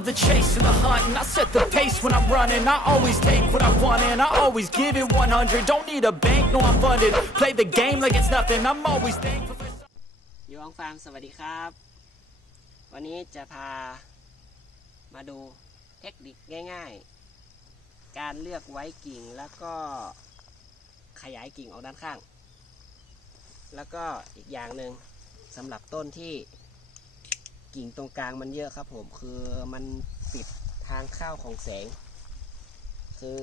love the chase and the hunt, and I set the pace when I'm running. I always take what I want, and I always give it 100. Don't need a bank, no, I'm funded. Play the game like it's nothing. I'm always thankful for. ยูอองฟาร์มสวัสดีครับ วันนี้จะพามาดูเทคนิคง่ายๆ การเลือกไว้กิ่งแล้วก็ขยายกิ่งออกด้านข้าง แล้วก็อีกอย่างหนึ่งสำหรับต้นที่ กิ่งตรงกลางมันเยอะครับผมคือมันปิดทางเข้าของแสง คือ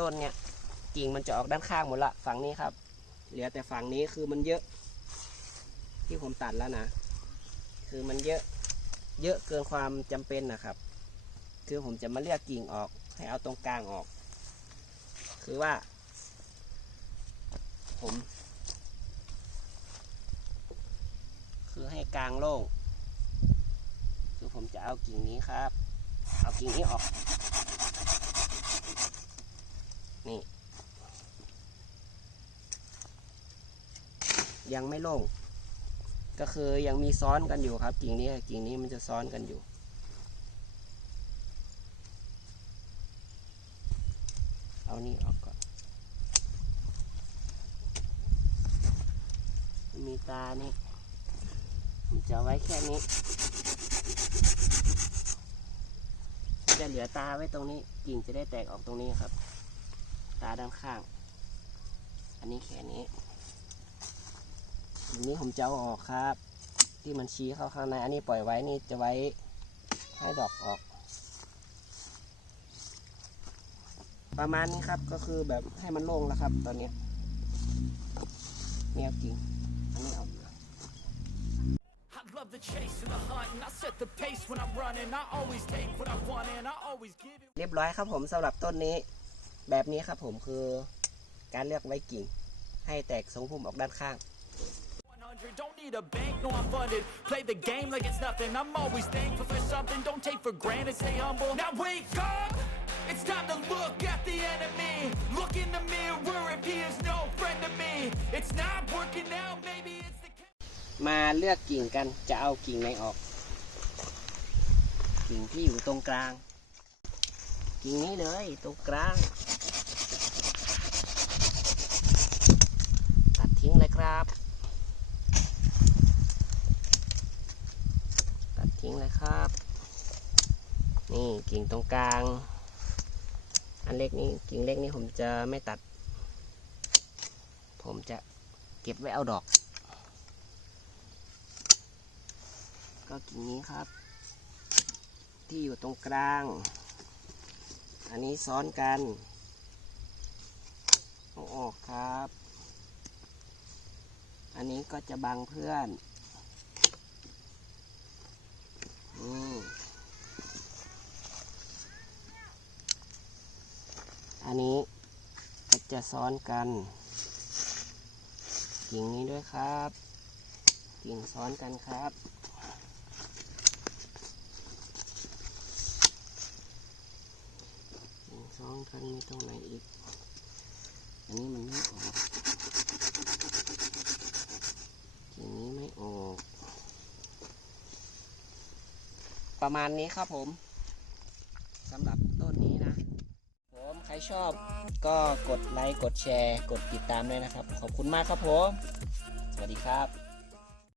ต้นเนี่ยกิ่งมันจะออกด้านข้างหมดละฝั่งนี้ครับ เหลือแต่ฝั่งนี้คือมันเยอะ ที่ผมตัดแล้วนะ คือมันเยอะเยอะเกินความจำเป็นนะครับ คือผมจะมาเลือกกิ่งออกให้เอาตรงกลางออก คือว่า ผม คือให้กลางโล่งคือผมจะเอากิ่งนี้ครับ เอากิ่งนี้ออก นี่ ยังไม่โล่ง ก็คือยังมีซ้อนกันอยู่ครับ กิ่งนี้กิ่งนี้มันจะซ้อนกันอยู่เอานี่ออกก่อน มีตานี่ จะไว้แค่นี้ จะเหลือตาไว้ตรงนี้ กิ่งจะได้แตกออกตรงนี้ครับ ตาด้านข้าง อันนี้แค่นี้อันนี้ผมจะเอาออกครับ ที่มันชี้เข้าข้างใน อันนี้ปล่อยไว้นี่จะไว้ให้ดอกออก ประมาณนี้ครับก็คือแบบให้มันโล่งแล้วครับ ตอนนี้เนี่ยกิ่งอันนี้เอา love the chase and the hunt, and I set the pace when I'm running. I always take what I want, and I always give it. เรียบร้อยครับผมสำหรับต้นนี้ แบบนี้ครับผมคือการเลือกไว้กิ่ง ให้แตกทรงพุ่มออกด้านข้าง 100. Don't need a bank, no, I'm funded. Play the game like it's nothing. I'm always thankful for something. Don't take for granted, stay humble. Now wake up! It's time to look at the enemy. Look in the mirror if he is no friend to me. It's not working out, maybe it's the. มาเลือกกิ่งกันจะเอากิ่งไหนออก กิ่งที่อยู่ตรงกลาง กิ่งนี้เลยตรงกลาง ตัดทิ้งเลยครับ ตัดทิ้งเลยครับ นี่กิ่งตรงกลาง อันเล็กนี้กิ่งเล็กนี้ผมจะไม่ตัด ผมจะเก็บไว้เอาดอก ก็กิ่งนี้ครับ ที่อยู่ตรงกลาง อันนี้ซ้อนกันเอาออกครับ อันนี้ก็จะบังเพื่อนอืมอันนี้ก็จะซ้อนกันกิ่งนี้ด้วยครับ กิ่งซ้อนกันครับ หนึ่งสองกันมีตรงไหนอีก อันนี้มันไม่ออกทีนี้ไม่ออก ประมาณนี้ครับผมสำหรับต้นนี้นะ ผมใครชอบก็กดไลค์ กดแชร์ กดติดตามด้วยนะครับ ขอบคุณมากครับผม สวัสดีครับ